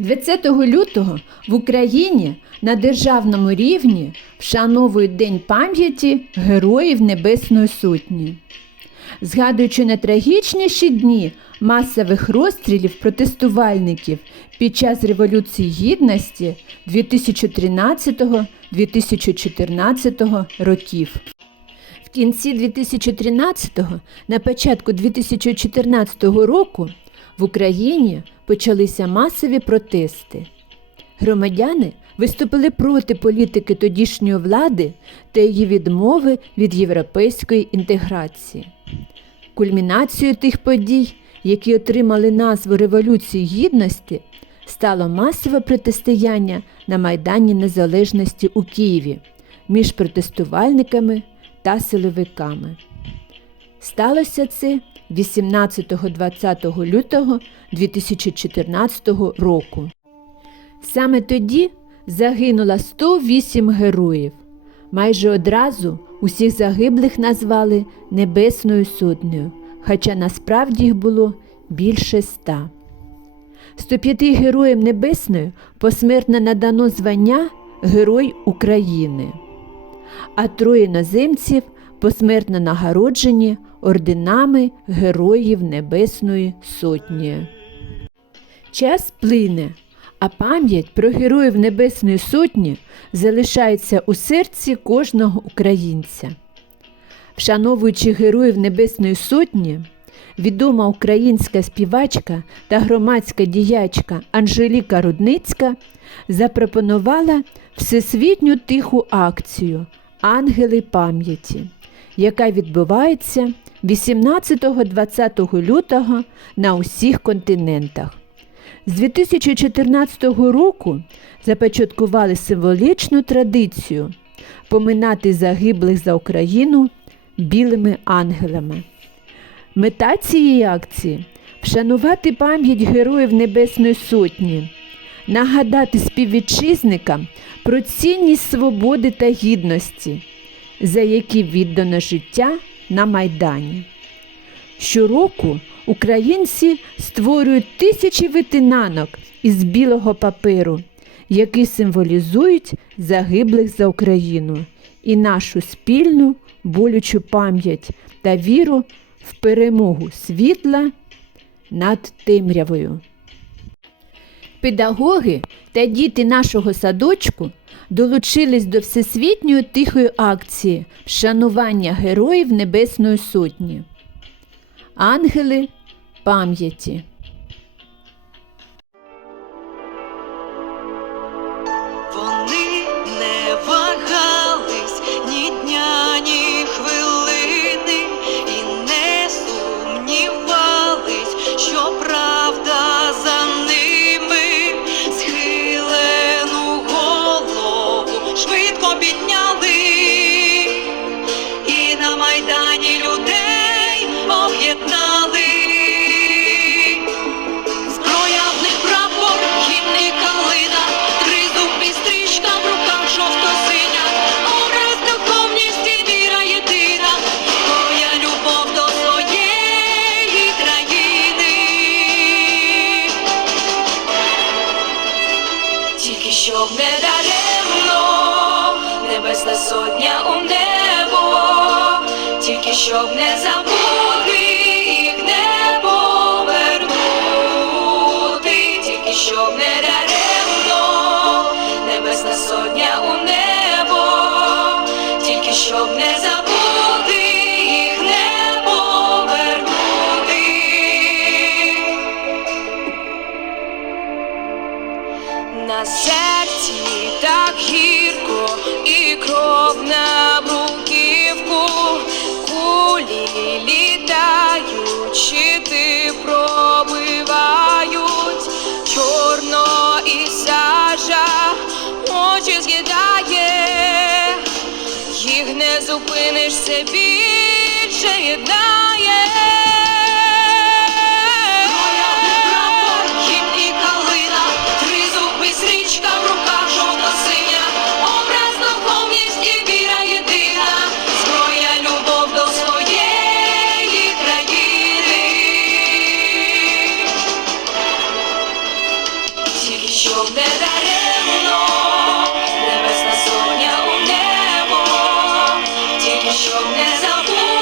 20 лютого в Україні на державному рівні вшановують День пам'яті Героїв Небесної Сотні. Згадуючи найтрагічніші дні масових розстрілів протестувальників під час Революції Гідності 2013-2014 років. В кінці 2013-го, на початку 2014 року в Україні почалися масові протести. Громадяни виступили проти політики тодішньої влади та її відмови від європейської інтеграції. Кульмінацією тих подій, які отримали назву Революції Гідності, стало масове протистояння на Майдані Незалежності у Києві між протестувальниками та силовиками. Сталося це 18-20 лютого 2014 року. Саме тоді загинуло 108 героїв. Майже одразу усіх загиблих назвали Небесною Сотнею, хоча насправді їх було більше ста. 105 героям Небесної посмертно надано звання Герой України, а троє іноземців посмертно нагороджені орденами Героїв Небесної Сотні. Час плине, а пам'ять про героїв Небесної Сотні залишається у серці кожного українця. Вшановуючи героїв Небесної Сотні, відома українська співачка та громадська діячка Анжеліка Рудницька запропонувала всесвітню тиху акцію Ангели пам'яті, яка відбувається 18-20 лютого на усіх континентах. З 2014 року започаткували символічну традицію поминати загиблих за Україну білими ангелами. Мета цієї акції вшанувати пам'ять Героїв Небесної Сотні, нагадати співвітчизникам про цінність свободи та гідності, за які віддано життя на Майдані. Щороку українці створюють тисячі витинанок із білого паперу, які символізують загиблих за Україну і нашу спільну болючу пам'ять та віру в перемогу світла над темрявою. Педагоги та діти нашого садочку долучились до всесвітньої тихої акції вшанування героїв Небесної Сотні. Ангели пам'яті. Тільки щоб не даремно, небесна сотня у небо, тільки щоб не забути На серці так гірко і кров на бруківку, кулі літають, щити пробивають, чорно і сажа очі з'їдає, їх не зупиниш, все більше єднає. Стрічка в руках жовто-синя, образ духовність і віра єдина, зброя любов до своєї країни. Тільки щоб не даремно, небесна сотня у небо, тільки щоб не забути